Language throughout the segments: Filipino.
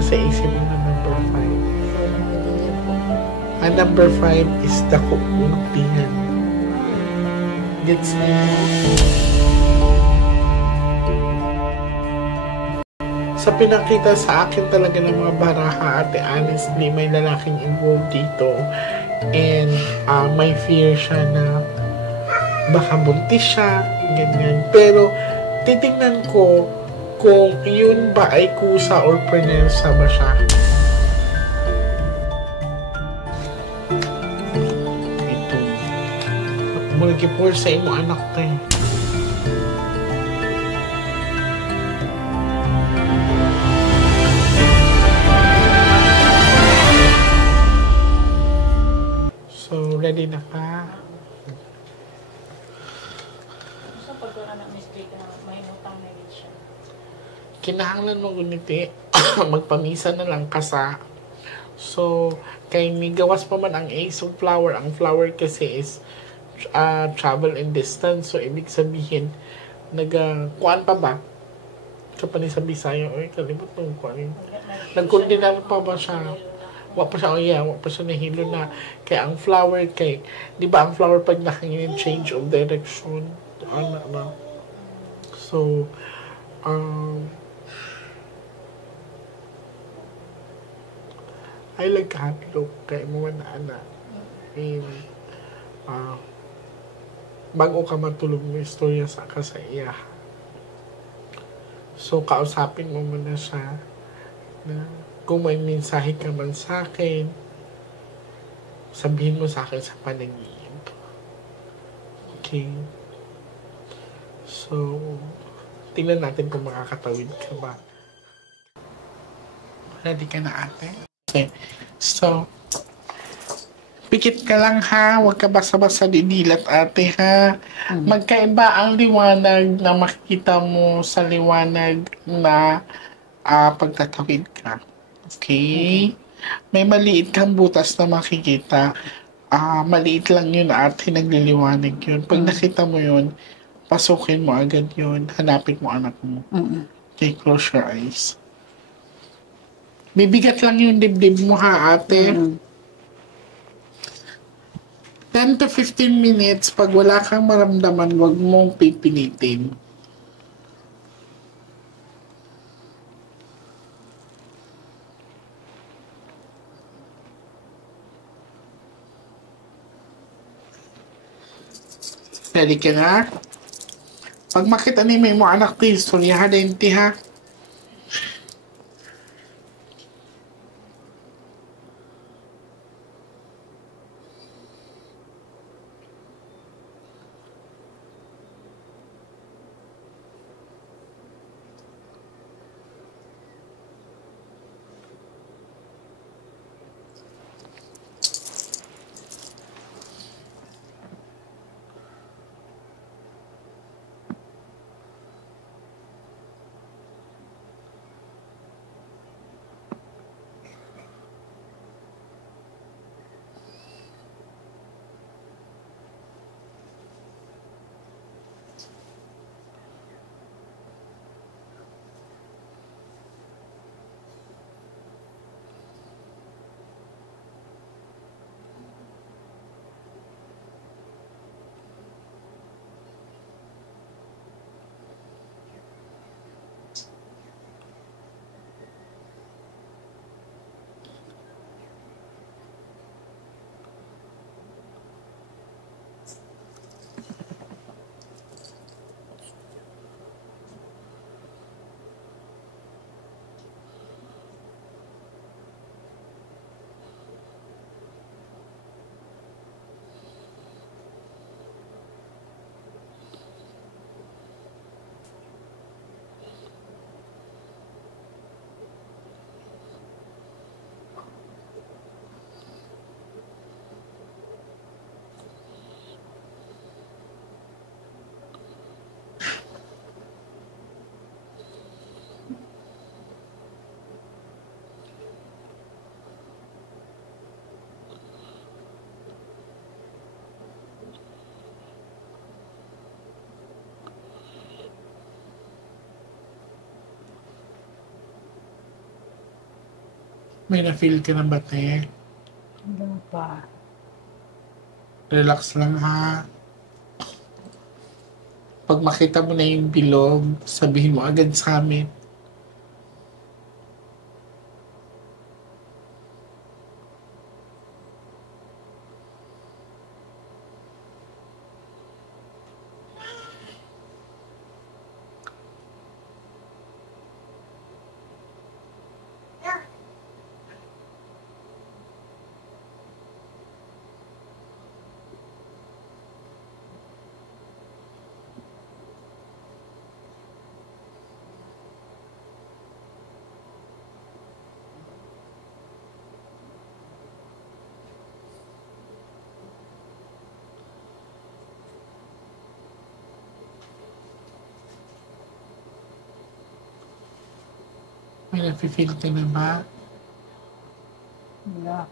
nasa isip mo na number 5? Ang number 5 is dako ulupingan. Gets mo? Sa pinakita sa akin talaga ng mga baraha, ate, honestly, may lalaking involved dito. And may fear siya na baka buntis siya, ganyan. Pero titingnan ko kung yun ba ay kusa or prenelsa ba siya. Ito. Mulkipur sa imo anak to eh. So, ready na ka? So, pag wala na mistake na may utang na rin siya. Kinahanglan mo guniti, magpamisa na lang kasa. So, kay may gawas pa man ang ace of flower. Ang flower kasi is travel and distance. So, ibig sabihin, kuan pa ba? Sa pa ni sa Bisaya, oy, kalimot nung kuan. Nagkoordinar pa ba siya? Wa pa siya, wa pa siya nahilo na. Kaya ang flower kay, di ba ang flower pag nakangin change of direction? Ano na. So, I like hatlog kay mo na anak. And, bago ka matulog mo istorya sa ka sa iya. So, kausapin mo muna siya na kung may mensahe ka man sa akin, sabihin mo sa akin sa panaginip. Okay? So, tingnan natin kung makakatawid ka ba. Ready ka na, ate? Okay. So, pikit ka lang ha. Huwag ka basta-basta didilat, ate ha. Magkaiba ang liwanag na makikita mo sa liwanag na pagtatawid ka. Okay? May maliit kang butas na makikita. Maliit lang yun ate, nagliliwanag yun. Pag nakita mo yun, pasukin mo agad yun. Hanapin mo anak mo. Okay, close your eyes. Bibigat lang yung dibdib mo ha ate. 10 to 15 minutes, pag wala kang maramdaman, wag mong pipilitin. Ready ka na? Pag makita ni mo anak ko, istorya ha, dente ha. May na-feel ka na ba, te? Wala pa. Relax lang, ha? Pag makita mo na yung bilog, sabihin mo agad sa amin. May na-feel ka na ba? Wala.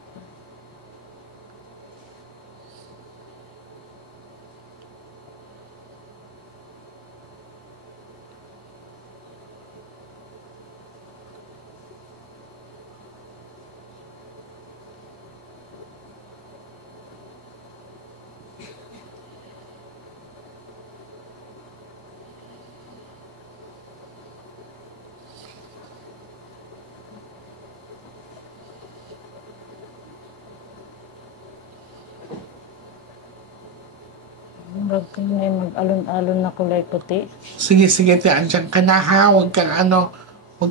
Huwag ka na mag-alon-alon na kulay puti. Sige, sige, te. Andiyan ka na, ha? Huwag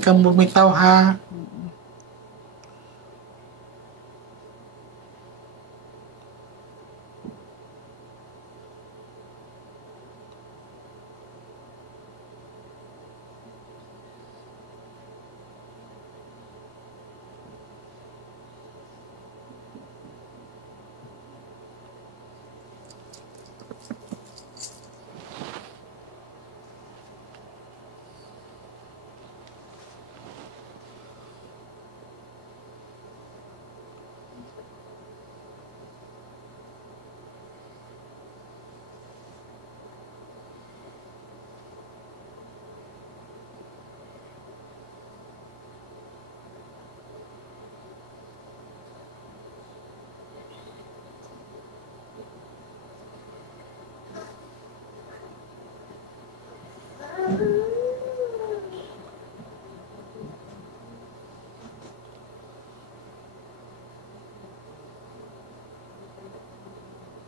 kang bumitaw, ha?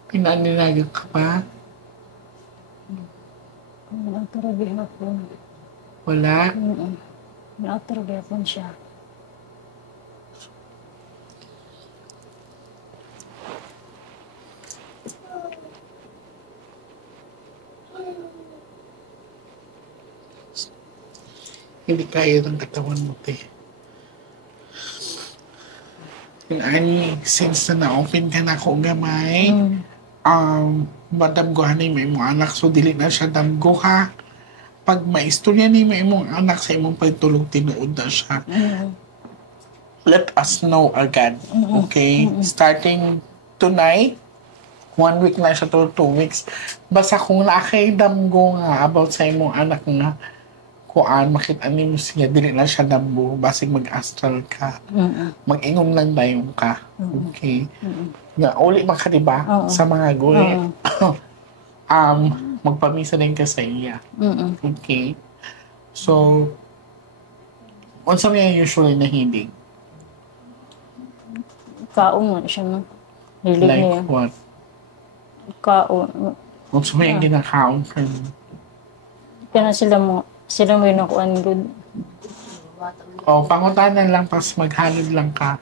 Pinaninagan ka pa? Naatarabi hapon. Wala? Naatarabi hapon siya. Hindi kaya ng katawan mo, te. Yung ani, since na na-open ka na ako gamay, madamgohan na yung imong anak, so dili na siya damgo, ha? Pag maistorya ni mo imong anak sa imong pagtulog, tinuod na siya. Let us know agad, okay? Starting tonight, 1 week na siya to 2 weeks. Basta kung nakay damgo nga about sa imong anak nga, kuan makita nimo siya dili na siya damgo, basig mag-astral ka. Mag-ingon lang dayon ka. Okay? Nga uli man ka, diba? Sa mga goy. Magpamisa din ka sa iya. Okay? So, unsa may usually nahilig? Kaon man siya, no? Hilig Like niya. what? Kaon. Unsa may ginakaon ka? Kaya sila mo yung nakuan good. O, pangutanan lang, pas maghalid lang ka.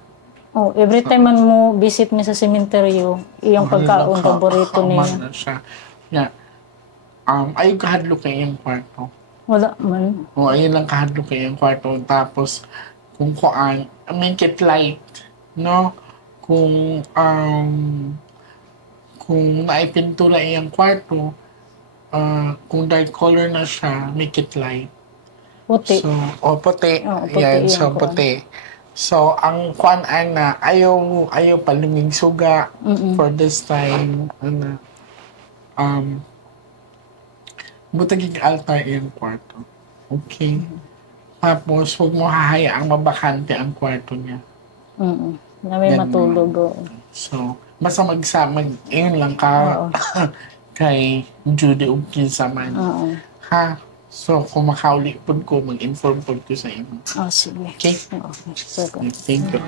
Oh, every time man mo visit mi sa sementeryo, iyang pagkaon, paborito niya. Na siya. Yeah. Ayaw kahadlo kay iyang kwarto. Wala man. O, ayun lang kahadlo kay iyang kwarto. Tapos, kung kuan, make it light. No? Kung naipintura iyang kwarto, kung dark color na siya, make it light. Puti. So, puti. Oo, puti Yan, yan, so kuan. puti. So, ang kuan na, ayaw paluming suga for this time. Butagig altar yung kwarto. Okay? Tapos, huwag mo hahayaang mabakante ang kwarto niya. Na may Yan. matulog. Oo. So, basta ayun lang ka Oo. kay Judy ug kinsa man. Oo. Ha? So, kung makauli po ko, mag-inform po ko sa inyo. Sige. Okay? Oo. Sige. Thank you.